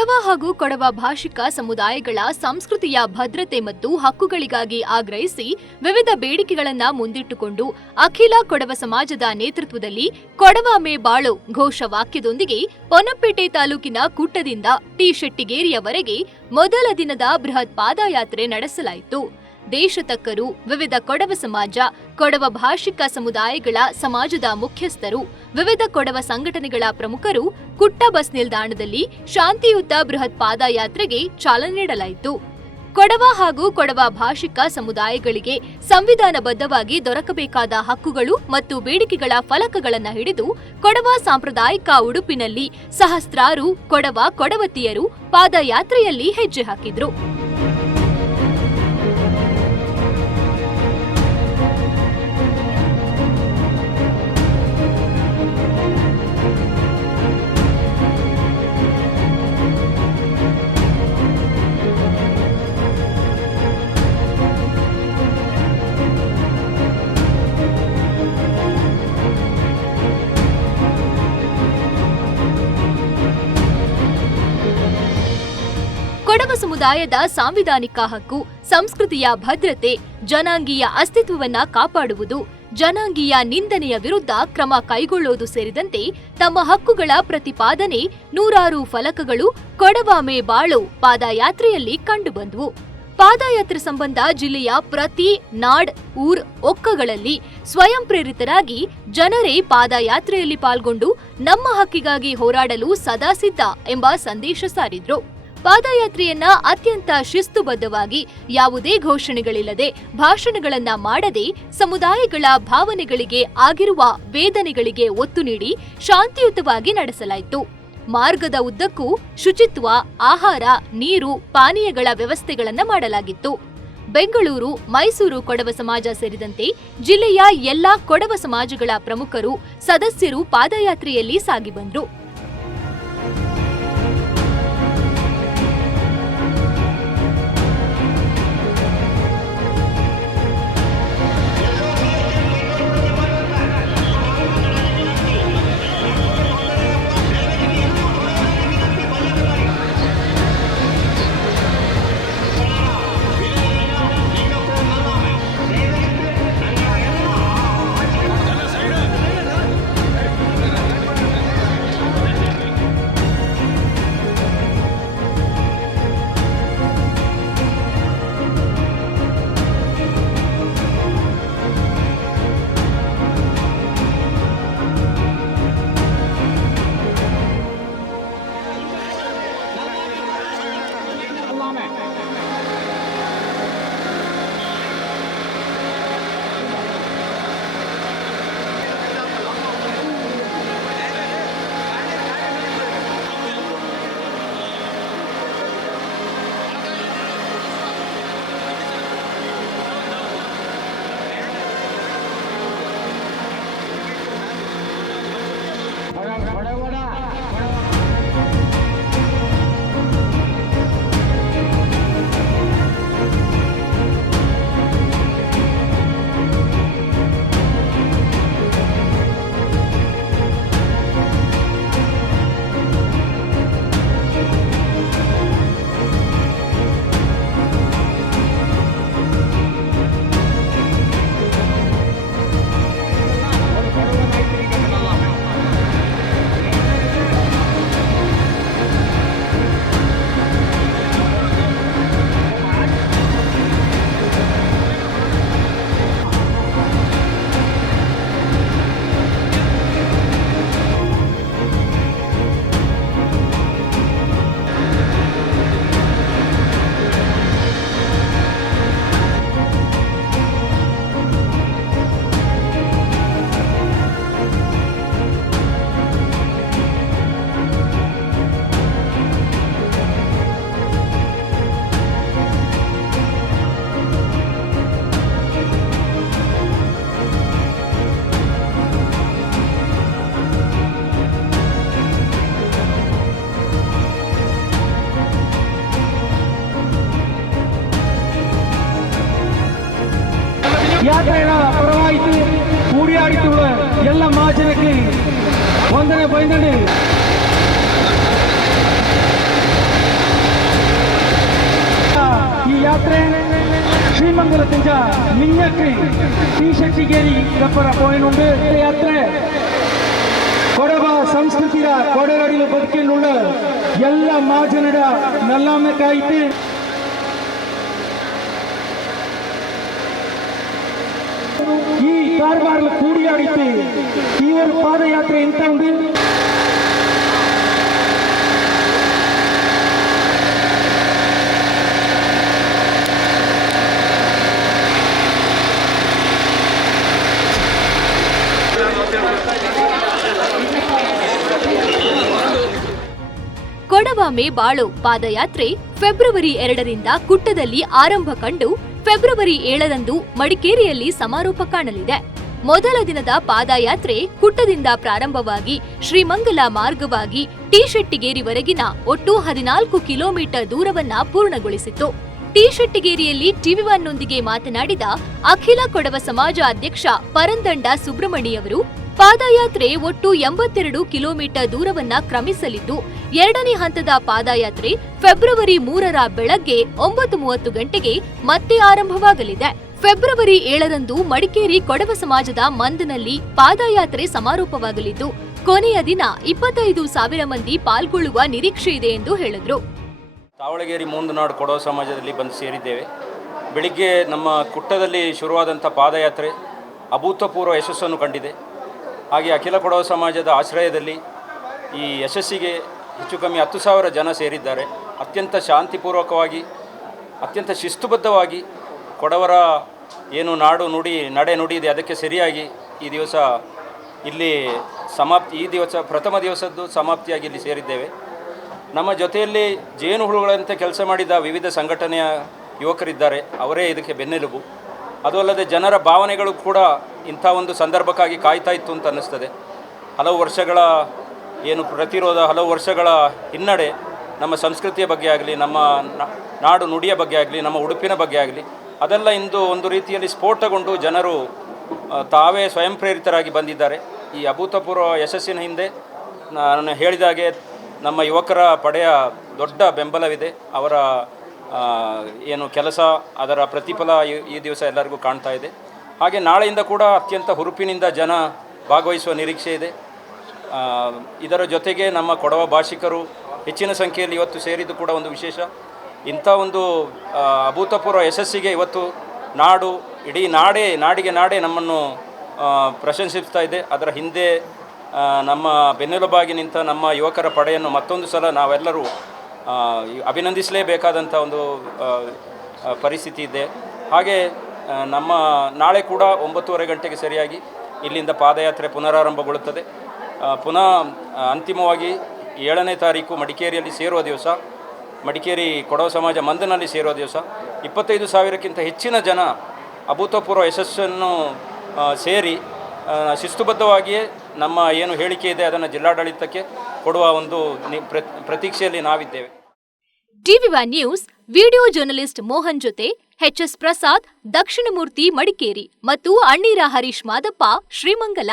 ಕೊಡವ ಹಾಗೂ ಕೊಡವ ಭಾಷಿಕ ಸಮುದಾಯಗಳ ಸಂಸ್ಕೃತಿಯ ಭದ್ರತೆ ಮತ್ತು ಹಕ್ಕುಗಳಿಗಾಗಿ ಆಗ್ರಹಿಸಿ ವಿವಿಧ ಬೇಡಿಕೆಗಳನ್ನು ಮುಂದಿಟ್ಟುಕೊಂಡು ಅಖಿಲ ಕೊಡವ ಸಮಾಜದ ನೇತೃತ್ವದಲ್ಲಿ ಕೊಡವ ಮೇ ಬಾಳು ಘೋಷವಾಕ್ಯದೊಂದಿಗೆ ಪೊನ್ನಂಪೇಟೆ ತಾಲೂಕಿನ ಕುಟ್ಟದಿಂದ ಟಿ ಶೆಟ್ಟಿಗೇರಿಯವರೆಗೆ ಮೊದಲ ದಿನದ ಬೃಹತ್ ಪಾದಯಾತ್ರೆ ನಡೆಸಲಾಯಿತು. ದೇಶತಕ್ಕರು, ವಿವಿಧ ಕೊಡವ ಸಮಾಜ, ಕೊಡವ ಭಾಷಿಕ ಸಮುದಾಯಗಳ ಸಮಾಜದ ಮುಖ್ಯಸ್ಥರು, ವಿವಿಧ ಕೊಡವ ಸಂಘಟನೆಗಳ ಪ್ರಮುಖರು ಕುಟ್ಟ ಬಸ್ ನಿಲ್ದಾಣದಲ್ಲಿ ಶಾಂತಿಯುತ ಬೃಹತ್ ಪಾದಯಾತ್ರೆಗೆ ಚಾಲನೆ ನೀಡಲಾಯಿತು. ಕೊಡವ ಹಾಗೂ ಕೊಡವ ಭಾಷಿಕ ಸಮುದಾಯಗಳಿಗೆ ಸಂವಿಧಾನಬದ್ಧವಾಗಿ ದೊರಕಬೇಕಾದ ಹಕ್ಕುಗಳು ಮತ್ತು ಬೇಡಿಕೆಗಳ ಫಲಕಗಳನ್ನು ಹಿಡಿದು ಕೊಡವ ಸಾಂಪ್ರದಾಯಿಕ ಉಡುಪಿನಲ್ಲಿ ಸಹಸ್ರಾರು ಕೊಡವತಿಯರು ಪಾದಯಾತ್ರೆಯಲ್ಲಿ ಹೆಜ್ಜೆ ಹಾಕಿದ್ರು. ಕೊಡವ ಸಮುದಾಯದ ಸಾಂವಿಧಾನಿಕ ಹಕ್ಕು, ಸಂಸ್ಕೃತಿಯ ಭದ್ರತೆ, ಜನಾಂಗೀಯ ಅಸ್ತಿತ್ವವನ್ನ ಕಾಪಾಡುವುದು, ಜನಾಂಗೀಯ ನಿಂದನೆಯ ವಿರುದ್ಧ ಕ್ರಮ ಕೈಗೊಳ್ಳುವುದು ಸೇರಿದಂತೆ ತಮ್ಮ ಹಕ್ಕುಗಳ ಪ್ರತಿಪಾದನೆ ನೂರಾರು ಫಲಕಗಳು ಕೊಡವ ಮೇ ಬಾಳು ಪಾದಯಾತ್ರೆಯಲ್ಲಿ ಕಂಡುಬಂದವು. ಪಾದಯಾತ್ರೆ ಸಂಬಂಧ ಜಿಲ್ಲೆಯ ಪ್ರತಿ ನಾಡ್, ಊರ್, ಒಕ್ಕಗಳಲ್ಲಿ ಸ್ವಯಂ ಪ್ರೇರಿತರಾಗಿ ಜನರೇ ಪಾದಯಾತ್ರೆಯಲ್ಲಿ ಪಾಲ್ಗೊಂಡು ನಮ್ಮ ಹಕ್ಕಿಗಾಗಿ ಹೋರಾಡಲು ಸದಾ ಸಿದ್ಧ ಎಂಬ ಸಂದೇಶ ಸಾರಿದ್ರು. ಪಾದಯಾತ್ರೆಯನ್ನ ಅತ್ಯಂತ ಶಿಸ್ತುಬದ್ಧವಾಗಿ, ಯಾವುದೇ ಘೋಷಣೆಗಳಿಲ್ಲದೆ, ಭಾಷಣಗಳನ್ನ ಮಾಡದೆ, ಸಮುದಾಯಗಳ ಭಾವನೆಗಳಿಗೆ ಆಗಿರುವ ವೇದನೆಗಳಿಗೆ ಒತ್ತು ನೀಡಿ ಶಾಂತಿಯುತವಾಗಿ ನಡೆಸಲಾಯಿತು. ಮಾರ್ಗದ ಉದ್ದಕ್ಕೂ ಶುಚಿತ್ವ, ಆಹಾರ, ನೀರು, ಪಾನೀಯಗಳ ವ್ಯವಸ್ಥೆಗಳನ್ನ ಮಾಡಲಾಗಿತ್ತು. ಬೆಂಗಳೂರು, ಮೈಸೂರು ಕೊಡವ ಸಮಾಜ ಸೇರಿದಂತೆ ಜಿಲ್ಲೆಯ ಎಲ್ಲಾ ಕೊಡವ ಸಮಾಜಗಳ ಪ್ರಮುಖರು, ಸದಸ್ಯರು ಪಾದಯಾತ್ರೆಯಲ್ಲಿ ಸಾಗಿ ಬಂದ್ರು. ಯಾತ್ರೆಗಳ ಪರವಾಯಿತು ಕೂಡಿಯಾಡಿತು ಎಲ್ಲ ಮಹಾಜನಕ್ಕೆ ವಂದನೆ ಬೈಂದನೆ. ಈ ಯಾತ್ರೆ ಶ್ರೀಮಂಗಲ ತಿಂಜ ಮಿಂಜಕ್ರಿ ಟಿ ಶೆಟ್ಟಿಗೇರಿ ಗಪ್ಪರ പോയിനുണ്ട് ಯಾತ್ರೆ ಕೊಡವ ಸಂಸ್ಕೃತಿಯ ಕೊಡಗಡಿಲು ಬದುಕಿನುಳ್ಳ ಎಲ್ಲ ಮಾಜನಡ ನಲ್ಲಾಮಕ್ಕಾಯಿತು ಈ ಕಾರ್ಬಾರ್ಲ ಕೂಡಿಯಾಡಿತು ಈ ಒಂದು ಪಾದಯಾತ್ರೆ ಎಂತ ಉಂಟು ಕೊಡವ ಮೇ ಬಾಳೋ ಪಾದಯಾತ್ರೆ ಫೆಬ್ರವರಿ 2ರಿಂದ ಕುಟ್ಟದಲ್ಲಿ ಆರಂಭ ಕಂಡು ಫೆಬ್ರವರಿ 7ರಂದು ಮಡಿಕೇರಿಯಲ್ಲಿ ಸಮಾರೋಪ ಕಾಣಲಿದೆ. ಮೊದಲ ದಿನದ ಪಾದಯಾತ್ರೆ ಕುಟ್ಟದಿಂದ ಪ್ರಾರಂಭವಾಗಿ ಶ್ರೀಮಂಗಲ ಮಾರ್ಗವಾಗಿ ಟಿ ಶೆಟ್ಟಿಗೇರಿವರೆಗಿನ ಒಟ್ಟು 14 ಕಿಲೋಮೀಟರ್ ದೂರವನ್ನ ಪೂರ್ಣಗೊಳಿಸಿತು. ಟಿ ಶೆಟ್ಟಿಗೇರಿಯಲ್ಲಿ ಟಿವಿ1ನೊಂದಿಗೆ ಮಾತನಾಡಿದ ಅಖಿಲ ಕೊಡವ ಸಮಾಜ ಅಧ್ಯಕ್ಷ ಪರಂದಂಡ ಸುಬ್ರಹ್ಮಣಿಯವರು ಪಾದಯಾತ್ರೆ ಒಟ್ಟು 82 ಕಿಲೋಮೀಟರ್ ದೂರವನ್ನ ಕ್ರಮಿಸಲಿದ್ದು 2ನೇ ಹಂತದ ಪಾದಯಾತ್ರೆ ಫೆಬ್ರವರಿ 3ರ ಬೆಳಗ್ಗೆ 9:30 ಗಂಟೆಗೆ ಮತ್ತೆ ಆರಂಭವಾಗಲಿದೆ. ಫೆಬ್ರವರಿ 7ರಂದು ಮಡಿಕೇರಿ ಕೊಡವ ಸಮಾಜದ ಮಂದನಲ್ಲಿ ಪಾದಯಾತ್ರೆ ಸಮಾರೋಪವಾಗಲಿದ್ದು ಕೊನೆಯ ದಿನ 25,000 ಮಂದಿ ಪಾಲ್ಗೊಳ್ಳುವ ನಿರೀಕ್ಷೆ ಇದೆ ಎಂದು ಹೇಳಿದರು. ತಾವಳಗೇರಿ ಮೂಂದನಾಡು ಕೊಡವ ಸಮಾಜದಲ್ಲಿ ಬಂದು ಸೇರಿದ್ದೇವೆ. ಬೆಳಿಗ್ಗೆ ನಮ್ಮ ಕುಟ್ಟದಲ್ಲಿ ಶುರುವಾದಂಥ ಪಾದಯಾತ್ರೆ ಅಭೂತಪೂರ್ವ ಯಶಸ್ಸನ್ನು ಕಂಡಿದೆ. ಹಾಗೆ ಅಖಿಲ ಕೊಡವ ಸಮಾಜದ ಆಶ್ರಯದಲ್ಲಿ ಈ ಯಶಸ್ಸಿಗೆ ಹೆಚ್ಚು ಕಮ್ಮಿ 10,000 ಜನ ಸೇರಿದ್ದಾರೆ. ಅತ್ಯಂತ ಶಾಂತಿಪೂರ್ವಕವಾಗಿ ಅತ್ಯಂತ ಶಿಸ್ತುಬದ್ಧವಾಗಿ ಕೊಡವರ ಏನು ನಾಡು ನುಡಿ ನಡೆ ನುಡಿ ಇದೆ ಅದಕ್ಕೆ ಸರಿಯಾಗಿ ಈ ದಿವಸ ಇಲ್ಲಿ ಈ ದಿವಸ ಪ್ರಥಮ ದಿವಸದ್ದು ಸಮಾಪ್ತಿಯಾಗಿ ಇಲ್ಲಿ ಸೇರಿದ್ದೇವೆ. ನಮ್ಮ ಜೊತೆಯಲ್ಲಿ ಜೇನುಹುಳುಗಳಂತೆ ಕೆಲಸ ಮಾಡಿದ ವಿವಿಧ ಸಂಘಟನೆಯ ಯುವಕರಿದ್ದಾರೆ, ಅವರೇ ಇದಕ್ಕೆ ಬೆನ್ನೆಲುಬು. ಅದು ಅಲ್ಲದೆ ಜನರ ಭಾವನೆಗಳು ಕೂಡ ಇಂಥ ಒಂದು ಸಂದರ್ಭಕ್ಕಾಗಿ ಕಾಯ್ತಾ ಇತ್ತು ಅಂತ ಅನ್ನಿಸ್ತದೆ. ಹಲವು ವರ್ಷಗಳ ಏನು ಪ್ರತಿರೋಧ, ಹಲವು ವರ್ಷಗಳ ಹಿನ್ನಡೆ ನಮ್ಮ ಸಂಸ್ಕೃತಿಯ ಬಗ್ಗೆ ಆಗಲಿ, ನಮ್ಮ ನಾಡು ನುಡಿಯ ಬಗ್ಗೆ ಆಗಲಿ, ನಮ್ಮ ಉಡುಪಿನ ಬಗ್ಗೆ ಆಗಲಿ, ಅದೆಲ್ಲ ಇಂದು ಒಂದು ರೀತಿಯಲ್ಲಿ ಸ್ಫೋಟಗೊಂಡು ಜನರು ತಾವೇ ಸ್ವಯಂ ಪ್ರೇರಿತರಾಗಿ ಬಂದಿದ್ದಾರೆ. ಈ ಅಭೂತಪೂರ್ವ ಯಶಸ್ಸಿನ ಹಿಂದೆ ನಾನು ಹೇಳಿದಾಗೆ ನಮ್ಮ ಯುವಕರ ಪಡೆಯ ದೊಡ್ಡ ಬೆಂಬಲವಿದೆ. ಅವರ ಏನು ಕೆಲಸ, ಅದರ ಪ್ರತಿಫಲ ಈ ದಿವಸ ಎಲ್ಲರಿಗೂ ಕಾಣ್ತಾ ಇದೆ. ಹಾಗೆ ನಾಳೆಯಿಂದ ಕೂಡ ಅತ್ಯಂತ ಹುರುಪಿನಿಂದ ಜನ ಭಾಗವಹಿಸುವ ನಿರೀಕ್ಷೆ ಇದೆ. ಇದರ ಜೊತೆಗೆ ನಮ್ಮ ಕೊಡವ ಭಾಷಿಕರು ಹೆಚ್ಚಿನ ಸಂಖ್ಯೆಯಲ್ಲಿ ಇವತ್ತು ಸೇರಿದ್ದು ಕೂಡ ಒಂದು ವಿಶೇಷ. ಇಂಥ ಒಂದು ಅಭೂತಪೂರ್ವ ಯಶಸ್ಸಿಗೆ ಇವತ್ತು ನಾಡು, ಇಡೀ ನಾಡಿಗೆ ನಾಡೇ ನಮ್ಮನ್ನು ಪ್ರಶಂಸಿಸ್ತಾ ಇದೆ. ಅದರ ಹಿಂದೆ ನಮ್ಮ ಬೆನ್ನೆಲುಬಾಗಿ ನಿಂತ ನಮ್ಮ ಯುವಕರ ಪಡೆಯನ್ನು ಮತ್ತೊಂದು ಸಲ ನಾವೆಲ್ಲರೂ ಅಭಿನಂದಿಸಲೇಬೇಕಾದಂಥ ಒಂದು ಪರಿಸ್ಥಿತಿ ಇದೆ. ಹಾಗೆ ನಮ್ಮ ನಾಳೆ ಕೂಡ 9:30 ಗಂಟೆಗೆ ಸರಿಯಾಗಿ ಇಲ್ಲಿಂದ ಪಾದಯಾತ್ರೆ ಪುನರಾರಂಭಗೊಳ್ಳುತ್ತದೆ. ಪುನಃ ಅಂತಿಮವಾಗಿ 7ನೇ ತಾರೀಕು ಮಡಿಕೇರಿಯಲ್ಲಿ ಸೇರುವ ದಿವಸ, ಮಡಿಕೇರಿ ಕೊಡವ ಸಮಾಜ ಮಂದನಲ್ಲಿ ಸೇರುವ ದಿವಸ 25,000ಕ್ಕಿಂತ ಹೆಚ್ಚಿನ ಜನ ಅಭೂತಪೂರ್ವ ಯಶಸ್ಸನ್ನು ಸೇರಿ ಶಿಸ್ತುಬದ್ಧವಾಗಿಯೇ ನಮ್ಮ ಏನು ಹೇಳಿಕೆ ಇದೆ ಅದನ್ನು ಜಿಲ್ಲಾಡಳಿತಕ್ಕೆ ಕೊಡುವ ಒಂದು ಪ್ರತೀಕ್ಷೆಯಲ್ಲಿ ನಾವಿದ್ದೇವೆ. ಟಿವಿ1 ನ್ಯೂಸ್ ವಿಡಿಯೋ ಜರ್ನಲಿಸ್ಟ್ ಮೋಹನ್ ಜೊತೆ ಎಚ್.ಎಸ್. ಪ್ರಸಾದ್, ದಕ್ಷಿಣಮೂರ್ತಿ, ಮಡಿಕೇರಿ ಮತ್ತು ಅಣ್ಣೀರ ಹರೀಶ್ ಮಾದಪ್ಪ, ಶ್ರೀಮಂಗಲ.